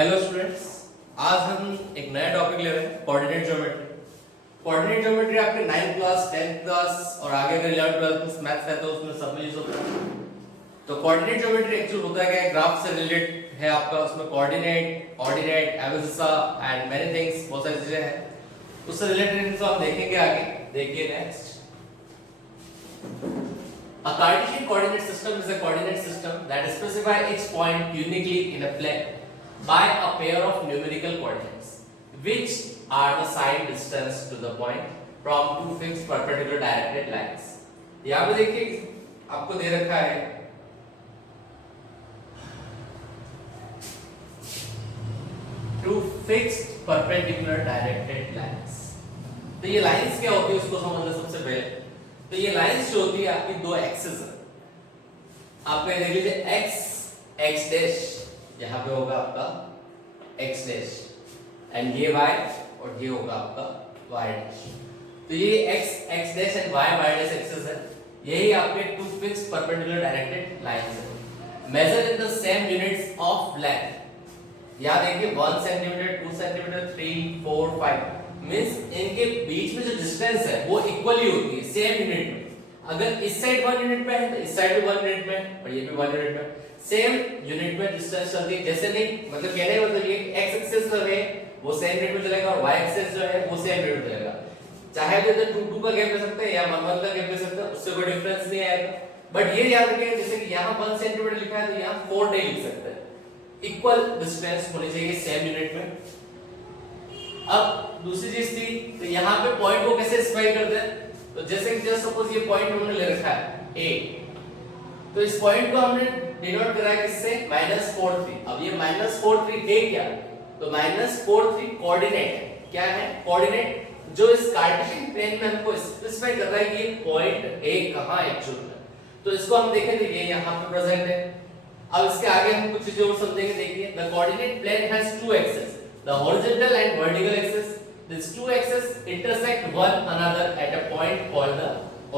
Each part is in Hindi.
हेलो स्टूडेंट्स, आज हम एक नया टॉपिक ले रहे हैं कोऑर्डिनेट ज्योमेट्री। कोऑर्डिनेट ज्योमेट्री आपके 9th क्लास 10th क्लास और आगे अगर 11th 12th में मैथ्स रहता है उसमें सब में यूज होता है। तो कोऑर्डिनेट ज्योमेट्री एक्चुअली होता है क्या, ग्राफ से रिलेटेड है आपका। उसमें coordinate, ordinate, abscissa and many things, बहुत सारी चीजें हैं उससे रिलेटेड इनको हम देखेंगे आगे। देखिए next, a Cartesian coordinate system is a coordinate system that specifies each point uniquely in a plane by a pair of numerical coordinates which are the sine distance to the point from two fixed perpendicular directed lines। यहाँ पे देखिए आपको दे रखा है two fixed perpendicular directed lines। तो ये लाइंस क्या होती है उसको समझना सबसे पहले। तो ये लाइंस जो होती है आपकी दो एक्सिस है। आप कहीं देख लीजिए x डैश, यहाँ पे होगा आपका x डैश एंड ये y और ये होगा आपका y डैश। तो ये x dash and y dash axis है, यही आपके two fixed perpendicular directed lines है। Measure in the same units of length. यहाँ देखिए 1 सेंटीमीटर, 2 सेंटीमीटर, 3, 4, 5 मींस इनके बीच में जो डिस्टेंस है वो इक्वली होती है, सेम यूनिट में। अगर इस साइड 1 यूनिट में है तो इस साइड भी 1 यूनिट में है और ये भी 1 यूनिट में, सेम यूनिट में डिस्टेंस चलती है। जैसे नहीं मतलब कहने का मतलब ये x एक्सिस जो है वो सेम यूनिट में चलेगा और y एक्सिस जो है वो सेम यूनिट में चलेगा। चाहे तो इधर 2 2 का गैप ले सकते हैं या 1 1 का गैप ले सकते हैं, उससे कोई डिफरेंस नहीं आएगा। बट ये याद रखिए जैसे कि यहाँ 1 सेंटीमीटर लिखा है तो यहाँ 4 नहीं लिख सकते, इक्वल डिस्टेंस होनी चाहिए सेम यूनिट में। अब दूसरी चीज थी तो यहाँ पे पॉइंट को कैसे स्पेसिफाई करते हैं। तो जैसे कि जस्ट सपोज ये पॉइंट हमने ले रखा है A, तो इस पॉइंट को हमने डिनोट करा है किससे, -43। अब ये -43 है क्या, तो -43 कोऑर्डिनेट है। क्या है, कोऑर्डिनेट जो इस कार्टेशियन प्लेन में हमको स्पेसिफाई कर रहा है कि ये पॉइंट A कहां एक्चुअल है। तो इसको हम देखेंगे ये यहाँ पे प्रेजेंट है। अब इसके आगे हम कुछ चीजें और समझेंगे। देखिए the coordinate plane has two axes, the horizontal and vertical axis. These two axes intersect one another at a point called the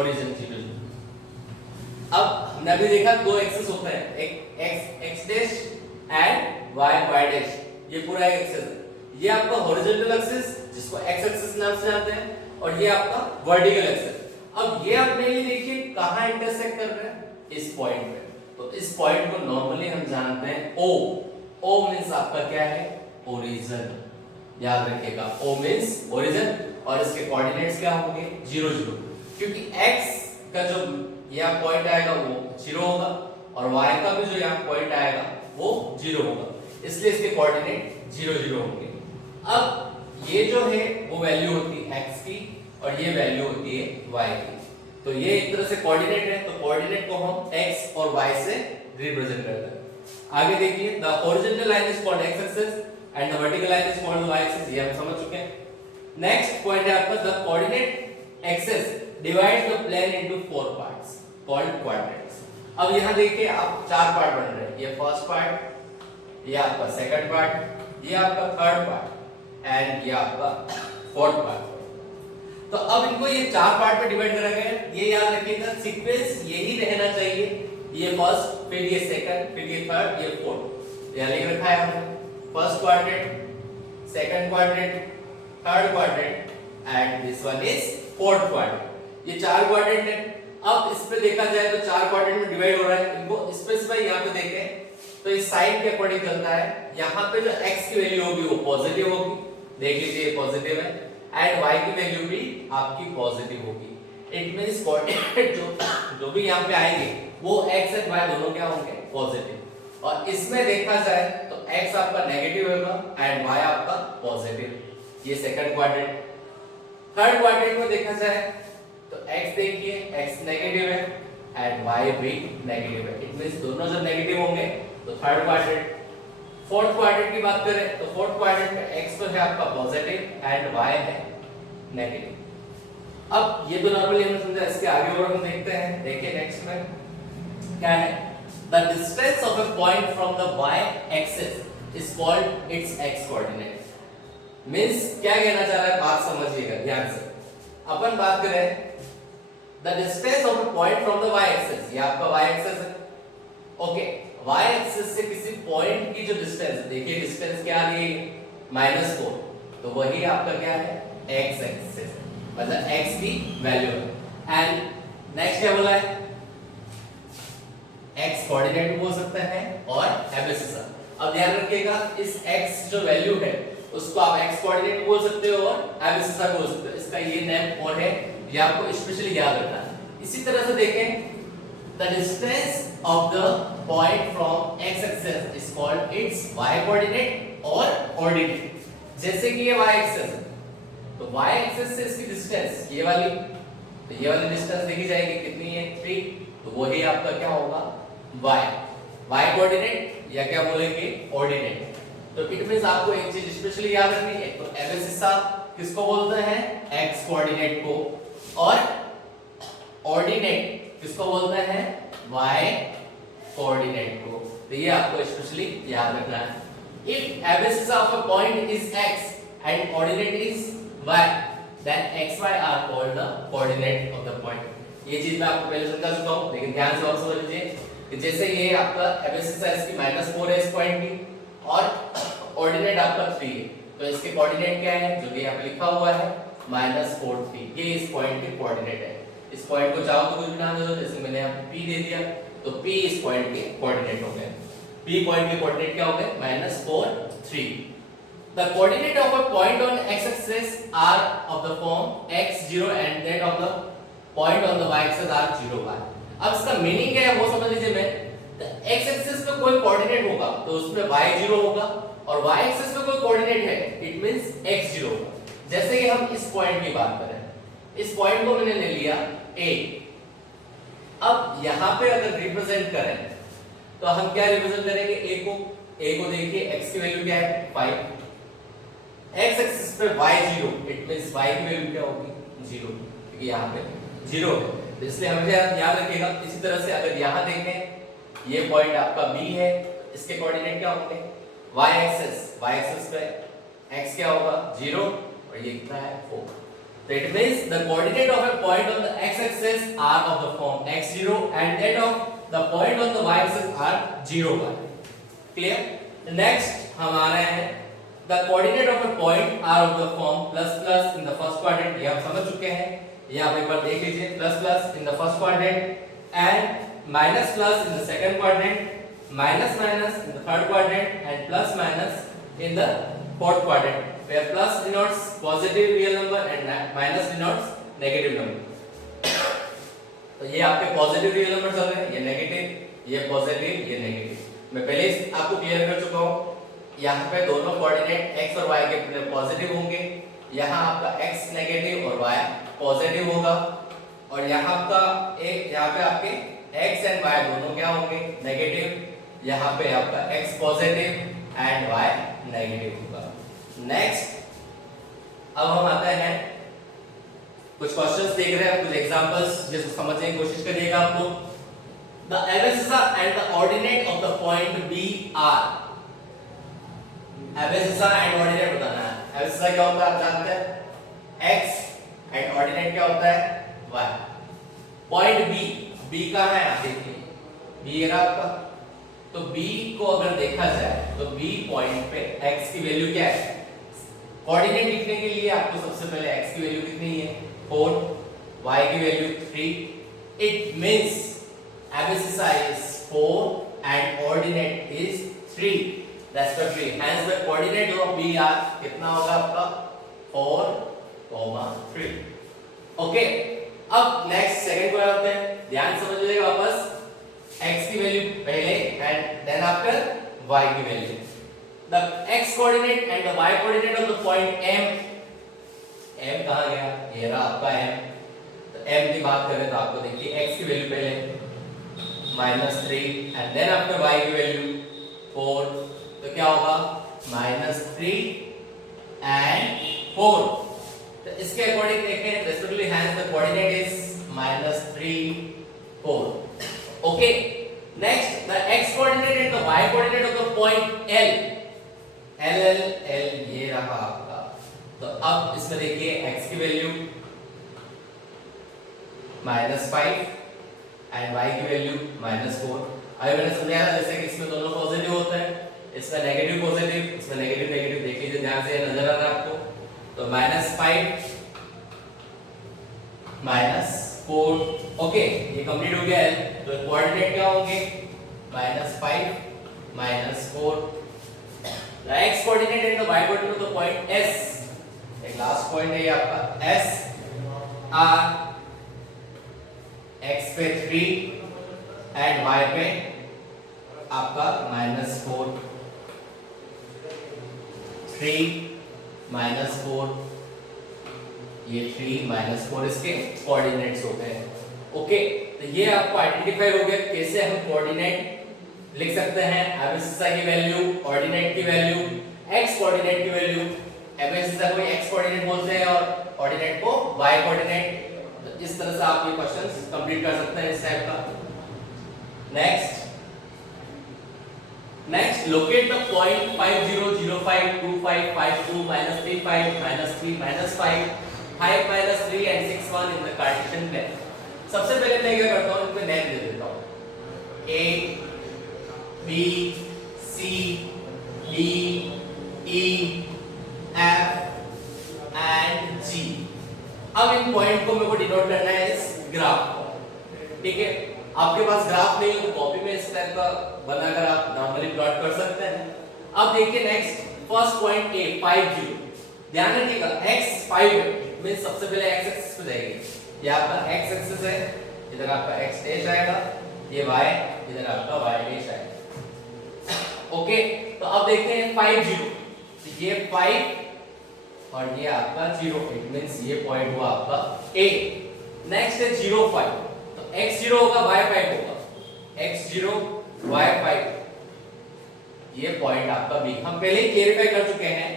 origin theta। अब हमने अभी देखा दो एक्सिस होते हैं, एक x dash and y dash, ये पूरा एक एक्सिस है। ये आपका हॉरिजॉन्टल एक्सिस जिसको x एक्सिस नाम से जानते हैं और ये आपका वर्टिकल एक्सिस। अब ये आप मेनली देखिए कहां इंटरसेक्ट कर रहे हैं, इस पॉइंट पे। तो इस पॉइंट को नॉर्मली हम जानते हैं O। O मींस आपका क्या है, ओरिजिन। याद रखिएगा O मींस ओरिजिन और इसके कोऑर्डिनेट्स क्या होंगे 0 0, क्योंकि x का जो यहां पॉइंट आएगा वो 0 होगा और y का भी जो यहां पॉइंट आएगा वो 0 होगा, इसलिए इसके कोऑर्डिनेट 0 0 होंगे। अब ये जो है वो वैल्यू होती है x की और ये वैल्यू होती है y की। तो ये एक तरह से कोऑर्डिनेट है, तो कोऑर्डिनेट को हम x और y से रिप्रेजेंट करते हैं। आगे देखिए the horizontal line is called x axis and the vertical line is called the y axis, ये हम समझ चुके हैं। नेक्स्ट पॉइंट है आपका the coordinate axis divides the plane into 4 parts called quadrants। अब यहाँ देखिए आप 4 पार्ट बन रहे हैं, ये फर्स्ट पार्ट, ये आपका सेकंड पार्ट, ये आपका थर्ड पार्ट एंड ये आपका फोर्थ पार्ट। तो अब इनको ये 4 पार्ट में डिवाइड करा गया है। ये याद रखिएगा सीक्वेंस यही रहना चाहिए, ये फर्स्ट, फिर ये सेकंड, फिर ये थर्ड, ये फोर्थ, ये लिख रखा है हमने। First quadrant, second quadrant, third quadrant and this one is fourth quadrant. ये 4 क्वाड्रेंट है। अब इस पे देखा जाए तो 4 क्वाड्रेंट में डिवाइड हो रहा है, इनको स्पेसिफाई यहाँ पे देखें तो इस साइन के अकॉर्डिंग चलता है। यहाँ पे जो x की वैल्यू होगी वो पॉजिटिव होगी, देख लीजिए ये पॉजिटिव है, एंड y की वैल्यू भी आपकी पॉजिटिव होगी। इट मींस कोऑर्डिनेट जो भी यहाँ पे आएंगे वो x एंड y दोनों क्या होंगे, पॉजिटिव। और इसमें देखा जाए तो x आपका नेगेटिव होगा एंड y आपका पॉजिटिव। ये सेकंड क्वाड्रेंट। थर्ड क्वाड्रेंट में देखा जाए तो x देखिए x नेगेटिव है एंड y भी नेगेटिव है, इट मींस दोनों जब नेगेटिव होंगे तो थर्ड क्वाड्रेंट। फोर्थ क्वाड्रेंट की बात करें तो फोर्थ क्वाड्रेंट में x तो है आपका पॉजिटिव एंड y है नेगेटिव। अब ये तो नॉर्मली हमने समझा, इसके आगे और हम देखते हैं। देखिए नेक्स्ट में क्या है, the distance of a point from the y-axis is called its x-coordinate। Means क्या कहना चाह रहा है, बात समझिएगा ध्यान से। अपन बात करें the distance of a point from the y-axis, ये आपका y-axis है, ओके। y एक्सिस से किसी पॉइंट की जो डिस्टेंस, देखिए डिस्टेंस क्या आ रही है -4, तो वही आपका क्या है x एक्सिस, मतलब x की वैल्यू है। एंड नेक्स्ट क्या बोला है, x कोऑर्डिनेट भी हो सकता है और एबसिसा। अब ध्यान रखिएगा इस x जो वैल्यू है उसको आप x कोऑर्डिनेट बोल सकते हो और एबसिसा बोल सकते हो, इसका ये नेम और है, ये आपको स्पेशली याद रखना है। इसी तरह से देखें, the distance of the point from x axis is called its y coordinate or ordinate। जैसे कि ये y axis है तो y axis से इसकी डिस्टेंस ये वाली, तो ये वाली डिस्टेंस देखी जाएगी कितनी है 3, तो वही आपका क्या होगा y कोऑर्डिनेट या क्या बोलेंगे ऑर्डिनेट। तो इट मींस आपको एक चीज स्पेशली याद रखनी है, तो एबसिसा किसको बोलते हैं x कोऑर्डिनेट को, और ऑर्डिनेट किसको बोलते हैं y कोऑर्डिनेट को। तो ये आपको स्पेशली याद रखना है। If abscissa of a point is x and ordinate is y, then xy are called the coordinate of the point. ये चीज मैं आपको पहले समझा चुका हूं, लेकिन ध्यान से और समझ लीजिए कि जैसे ये आपका एबसिस है इसकी -4 है इस पॉइंट की, और ऑर्डिनेट आपका 3 है, तो इसके कोऑर्डिनेट क्या है जो कि यहाँ पे लिखा हुआ है -4 3, ये इस पॉइंट के कोऑर्डिनेट है। इस पॉइंट को चाहो तो कुछ भी नाम दे दो, जैसे मैंने यहाँ पे P दे दिया, तो P इस पॉइंट के कोऑर्डिनेट हो गए। P पॉइंट के कोऑर्डिनेट क्या हो गए -4 3। The coordinate of a point on x-axis are of the form x0 and that of the point on the y-axis are 0 1। अब इसका मीनिंग क्या है वो समझ लीजिए। मैं x-axis पे कोई कोऑर्डिनेट होगा तो उसमें y0 होगा, और y-axis पे कोई कोऑर्डिनेट है इट मींस x0 होगा। जैसे कि हम इस पॉइंट की बात करें, इस पॉइंट को मैंने ले लिया a। अब यहाँ पे अगर रिप्रेजेंट करें तो हम क्या रिप्रेजेंट करेंगे a को देखिए x की वैल्यू क्या है 5, x एक्सिस पे y0 इट मींस y की वैल्यू क्या होगी 0, क्योंकि यहाँ पे 0 है, तो इसलिए हमें याद रखिएगा। इसी तरह से अगर यहाँ देखें ये पॉइंट आपका b है, इसके कोऑर्डिनेट क्या होंगे y एक्सिस पे x क्या होगा 0 और ये कितना है 4। So it means the coordinate of a point on the x-axis are of the form x0 and that of the point on the y-axis are 0 1। Clear? Next हम आ रहे हैं the coordinate of a point are of the form plus plus in the first quadrant, ये आप समझ चुके हैं, ये आप एक बार देख लीजिए, plus plus in the first quadrant and minus plus in the second quadrant, minus minus in the third quadrant and plus minus in the fourth quadrant, where plus denotes positive real number and minus denotes negative number। तो ये आपके पॉजिटिव रियल नंबर चल रहे हैं, ये नेगेटिव, ये पॉजिटिव, ये नेगेटिव। मैं पहले आपको क्लियर कर चुका हूँ, यहाँ पे दोनों कोऑर्डिनेट x और y के पॉजिटिव होंगे, यहाँ आपका x नेगेटिव और y पॉजिटिव होगा, और यहाँ पे आपके x एंड y दोनों क्या होंगे नेगेटिव, यहाँ पे आपका x positive and y negative होगा। नेक्स्ट अब हम आते हैं कुछ क्वेश्चंस देख रहे हैं, कुछ एग्जांपल्स जिसको समझने की कोशिश करिएगा आप लोग। The abscissa and the ordinate of the point B are, abscissa and ordinate बताना है। abscissa क्या होता है आप जानते हैं x एंड ऑर्डिनेट क्या होता है y। पॉइंट B कहाँ है आप देखिए, B है आपका, तो B को अगर देखा जाए तो B पॉइंट पे x की वैल्यू क्या है, कोऑर्डिनेट लिखने के लिए आपको सबसे पहले x की वैल्यू कितनी है 4, y की value 3, it means abscissa is 4 and ordinate is 3, that's the 3, hence the coordinate of B are कितना होगा आपका 4, 3। ओके, अब नेक्स्ट सेकंड को आते हैं, ध्यान समझिएगा वापस, x की वैल्यू पहले एंड देन आफ्टर y की value. The x coordinate and the y coordinate of the point M कहाँ गया, ये रहा आपका M। तो M की बात करें तो आपको देखिए x की वैल्यू पहले -3 एंड देन आफ्टर y की वैल्यू 4, तो क्या होगा -3 एंड 4। तो इसके अकॉर्डिंग देखें respectively hence the coordinate is -3 4। Okay, next the x coordinate and the y coordinate of the point L ये रहा आपका। तो अब इसमें देखिए x की वैल्यू -5 एंड y की वैल्यू -4। अभी मैंने समझाया था जैसे कि इसमें दोनों पॉजिटिव होते हैं, इसमें नेगेटिव पॉजिटिव, इसमें नेगेटिव नेगेटिव, देख लीजिए ध्यान से, नजर आ रहा है आपको। तो -5 -4, ओके ये कंप्लीट हो गया है। तो कोऑर्डिनेट क्या होंगे, -5 -4, the x coordinate and the y coordinate, तो पॉइंट S, एक लास्ट पॉइंट है ये आपका S R, x पे 3 एंड y पे आपका -4, 3 -4, ये 3 -4 इसके कोऑर्डिनेट्स हो गए। ओके, तो ये आपको आइडेंटिफाई हो गया कैसे हम कोऑर्डिनेट लिख सकते हैं। एब्सिसा की वैल्यू, कोऑर्डिनेट की वैल्यू, x कोऑर्डिनेट की वैल्यू, एब्सिसा को x कोऑर्डिनेट बोलते हैं और कोऑर्डिनेट को y कोऑर्डिनेट। तो इस तरह से आप ये क्वेश्चंस कंप्लीट कर सकते हैं इस टाइप का। Next locate the point 5 0 0 5 2 5 5 2 -3 5 -3 -5 5 -3 and 6 1 in the Cartesian plane. सबसे पहले मैं क्या करता हूं, इनको नेम दे देता हूं, A B C D E F and G। अब इन पॉइंट को मेरे को डिनोट करना है इस ग्राफ को, ठीक है। आपके पास ग्राफ नहीं है तो कॉपी में इस टाइप का बनाकर आप नॉर्मली प्लॉट कर सकते हैं। अब देखिए नेक्स्ट फर्स्ट पॉइंट A 5 0, ध्यान रखिएगा x 5 मींस सबसे पहले x एक्सिस पे जाएगी, ये आपका x एक्सिस है, इधर आपका x डैश आएगा, ये y, इधर आपका y डैश आएगा। ओके, तो अब देखते हैं 5 0, तो ये 5 और ये आपका 0, इट मींस ये पॉइंट हुआ आपका A। नेक्स्ट है 0 5, तो x 0 होगा y 5 होगा, x 0 y 5, ये पॉइंट आपका B। हम पहले ही क्लेरिफाई कर चुके हैं,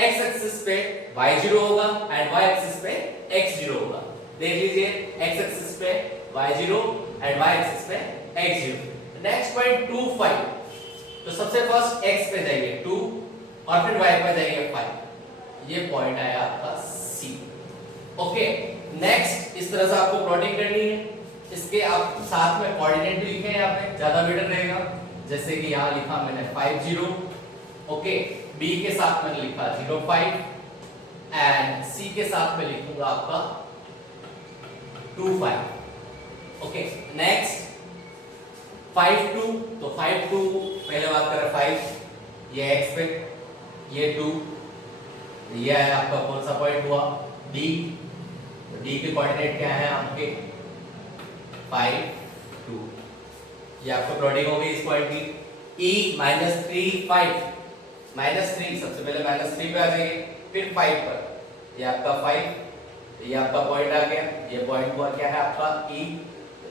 x एक्सिस पे y 0 होगा एंड y एक्सिस पे x 0 होगा। देख लीजिए x एक्सिस पे y 0 एंड y एक्सिस पे x 0। नेक्स्ट पॉइंट 2 5, तो सबसे फर्स्ट x पे जाइए 2 और फिर y पे जाइए 5, ये पॉइंट आया आपका C। ओके, नेक्स्ट इस तरह से आपको प्लॉटिंग करनी है, इसके आप साथ में कोऑर्डिनेट भी लिखे हैं, यहाँ पे ज्यादा बेटर रहेगा। जैसे कि यहाँ लिखा मैंने 5 0, ओके, B के साथ मैंने लिखा 0 5 एंड C के साथ में लिखूंगा आपका 2 5। ओके, नेक्स्ट 5 2, तो 5 2 पहले बात करें 5, ये x पे, ये 2, ये है आपका कौन सा पॉइंट हुआ D, तो D के कोऑर्डिनेट क्या है आपके 5 2, ये आपको प्लॉटिंग हो गई इस पॉइंट की। E -3 5, -3 सबसे पहले -3 पे आ जाइए, फिर 5 पर, ये आपका 5, ये आपका पॉइंट आ गया, ये पॉइंट हुआ क्या है आपका E,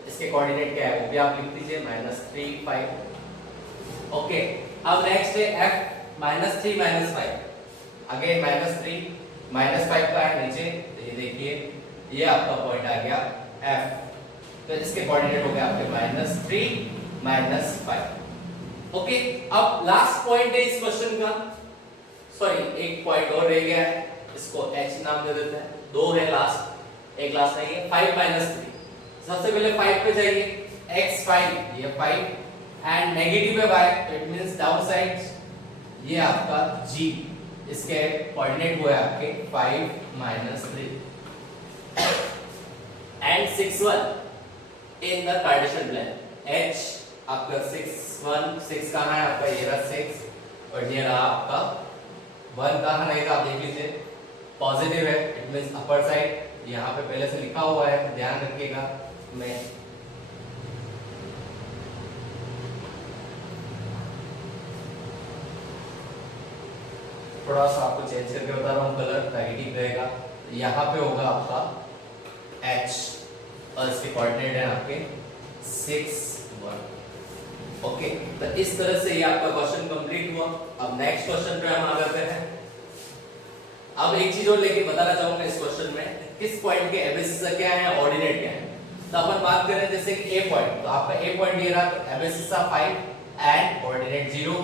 इसके कोऑर्डिनेट क्या है वो भी आप लिख दीजिए -3 5। ओके, अब नेक्स्ट है F -3 -5, अगेन -3 -5 का है नीचे, तो ये देखिए ये आपका पॉइंट आ गया F, तो इसके कोऑर्डिनेट हो गए आपके -3 -5। ओके, अब लास्ट पॉइंट है इस क्वेश्चन का, सॉरी एक पॉइंट और रह गया है, इसको H नाम दे देते हैं, दो है लास्ट, एक लास्ट नहीं है 5 -3। सबसे पहले 5 पे जाइए, x 5, ये 5 एंड नेगेटिव है y, तो इट मींस डाउन साइड, ये आपका G, इसके कोऑर्डिनेट हुए आपके 5 -3 and 6 1 in the Cartesian plane. H आपका 6 1 6 कहां है आपका, ये रहा 6 और ये रहा आपका 1 कहां रहेगा आप देख लीजिए, पॉजिटिव है, इट मींस अपर साइड, यहाँ पे पहले से लिखा हुआ है, ध्यान रखिएगा। मैं थोड़ा सा आपको चेंज करके बता रहा हूँ, कलर ताकि ठीक रहेगा। यहाँ पे होगा आपका H और इसके कोऑर्डिनेट है आपके 6 1। ओके, तो इस तरह से ये आपका क्वेश्चन कंप्लीट हुआ। अब नेक्स्ट क्वेश्चन पे हम आ जाते हैं। अब एक चीज और लेके बताना चाहूंगा इस क्वेश्चन में, किस पॉइंट के एब्सिसा क्या है, ऑर्डिनेट क्या है। तो अपन बात करें जैसे कि A पॉइंट, तो आपका A पॉइंट ये रहा, तो abscissa 5 and ordinate 0।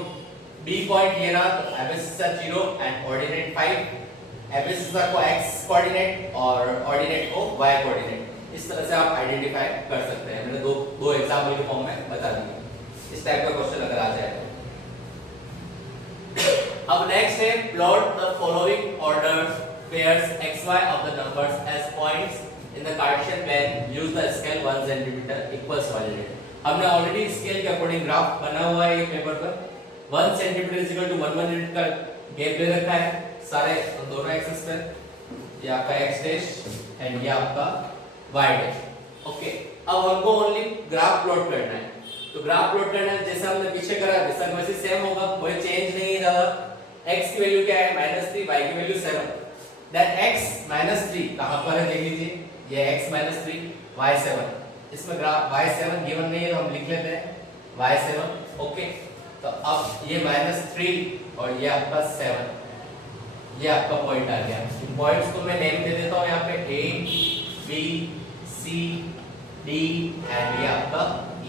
B point ये रहा, तो एब्सिसा 0 एंड ऑर्डिनेट 5, एब्सिसा को x कोऑर्डिनेट और ऑर्डिनेट को y कोऑर्डिनेट। इस तरह से आप आइडेंटिफाई कर सकते हैं, मैंने दो एग्जांपल के फॉर्म में बता दिए। इस टाइप का क्वेश्चन अगर आ जाए तो। अब नेक्स्ट है plot the following order pairs xy of the numbers as points in the Cartesian plane. Use the scale 1 cm equals 1 unit. हमने ऑलरेडी स्केल के अकॉर्डिंग ग्राफ बना हुआ है ये पेपर पर 1 centimetre is equal to 1 unit का गैप दे रखा है सारे दोनों एक्सिस पे। ये आपका x डैश एंड ये आपका y डैश। ओके, अब हमको ओनली ग्राफ प्लॉट करना है। तो ग्राफ प्लॉट करना है जैसा हमने पीछे करा वैसा वैसे सेम होगा, कोई चेंज नहीं है ज्यादा। x की वैल्यू क्या है -3, y की वैल्यू 7। दैट x -3 कहां पर है देख लीजिए, ये x -3 y 7। इसमें ग्राफ y7 गिवन नहीं है तो हम लिख लेते हैं y7। ओके, तो अब ये -3 और ये आपका 7, ये आपका पॉइंट आ गया। इन पॉइंट्स को मैं नेम दे देता हूं यहाँ पे a b c d and ये आपका e।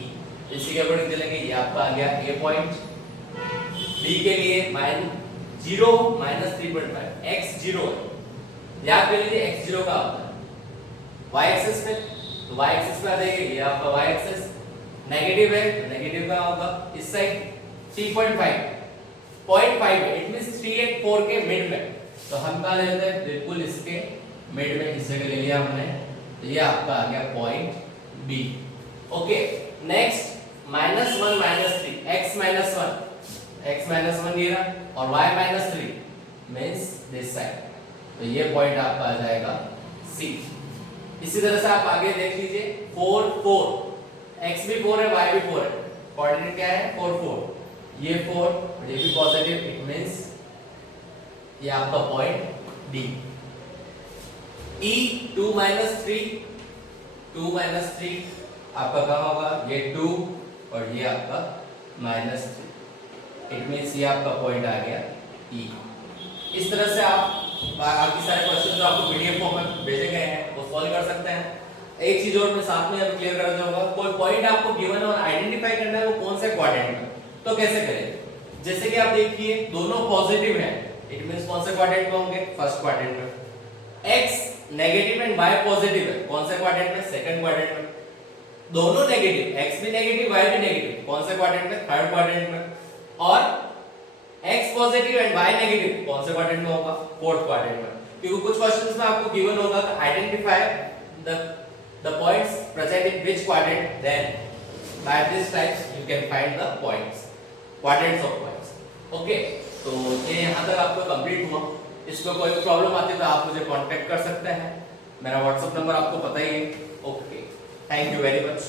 इसी के अकॉर्डिंग चलेंगे। ये आपका आ गया a पॉइंट। b के लिए -0 -3.5 x 0 है, याद कर लीजिए x 0 का होता है y एक्सिस पे, तो y एक्सिस पे आ जाएगा ये आपका y एक्सिस। नेगेटिव है तो नेगेटिव का होगा इस साइड 3.5 0.5 इट मींस 3 8 4 के मिड में, तो हम कहां ले लेते हैं बिल्कुल इसके मिड में, इस जगह ले लिया हमने। तो ये आपका आ गया point b। Okay, next -1 -3 x -1 ये रहा और y -3 मींस दिस साइड, तो ये पॉइंट आपका आ जाएगा c। इसी तरह से आप आगे देख लीजिए 4 4 x भी 4 है y भी 4 है, कोऑर्डिनेट क्या है 4 4, ये 4 और ये भी पॉजिटिव, इट मींस ये आपका पॉइंट d। e 2 3 आपका कहां होगा, ये 2 और ये आपका -3, इट मींस ये आपका पॉइंट आ गया e। इस तरह से आप बाकी सारे क्वेश्चन जो आपको पीडीएफ फॉर्म में भेजे गए हैं वो सॉल्व कर सकते हैं। एक चीज और मैं साथ में अब क्लियर कर दूंगा, कोई पॉइंट आपको गिवन है और आइडेंटिफाई करना है वो कौन से क्वाड्रेंट में, तो कैसे करें। जैसे कि आप देखिए दोनों पॉजिटिव हैं, इट मींस कौन से क्वाड्रेंट में होंगे, फर्स्ट क्वाड्रेंट में। x negative and y positive है, कौन से क्वाड्रेंट में, सेकंड क्वाड्रेंट में। दोनों नेगेटिव, x भी नेगेटिव y भी नेगेटिव, कौन से क्वाड्रेंट में, थर्ड क्वाड्रेंट में। और x positive and y negative, कौन से क्वाड्रेंट में होगा, फोर्थ क्वाड्रेंट में। क्योंकि कुछ क्वेश्चंस में आपको गिवन होगा identify the points present in which quadrant, then by this types you can find the points, quadrants of points। okay, तो ये यहाँ तक आपको कंप्लीट हुआ। इसमें कोई प्रॉब्लम आती है तो आप मुझे कांटेक्ट कर सकते हैं, मेरा व्हाट्सएप नंबर आपको पता ही है। Okay, thank you very much.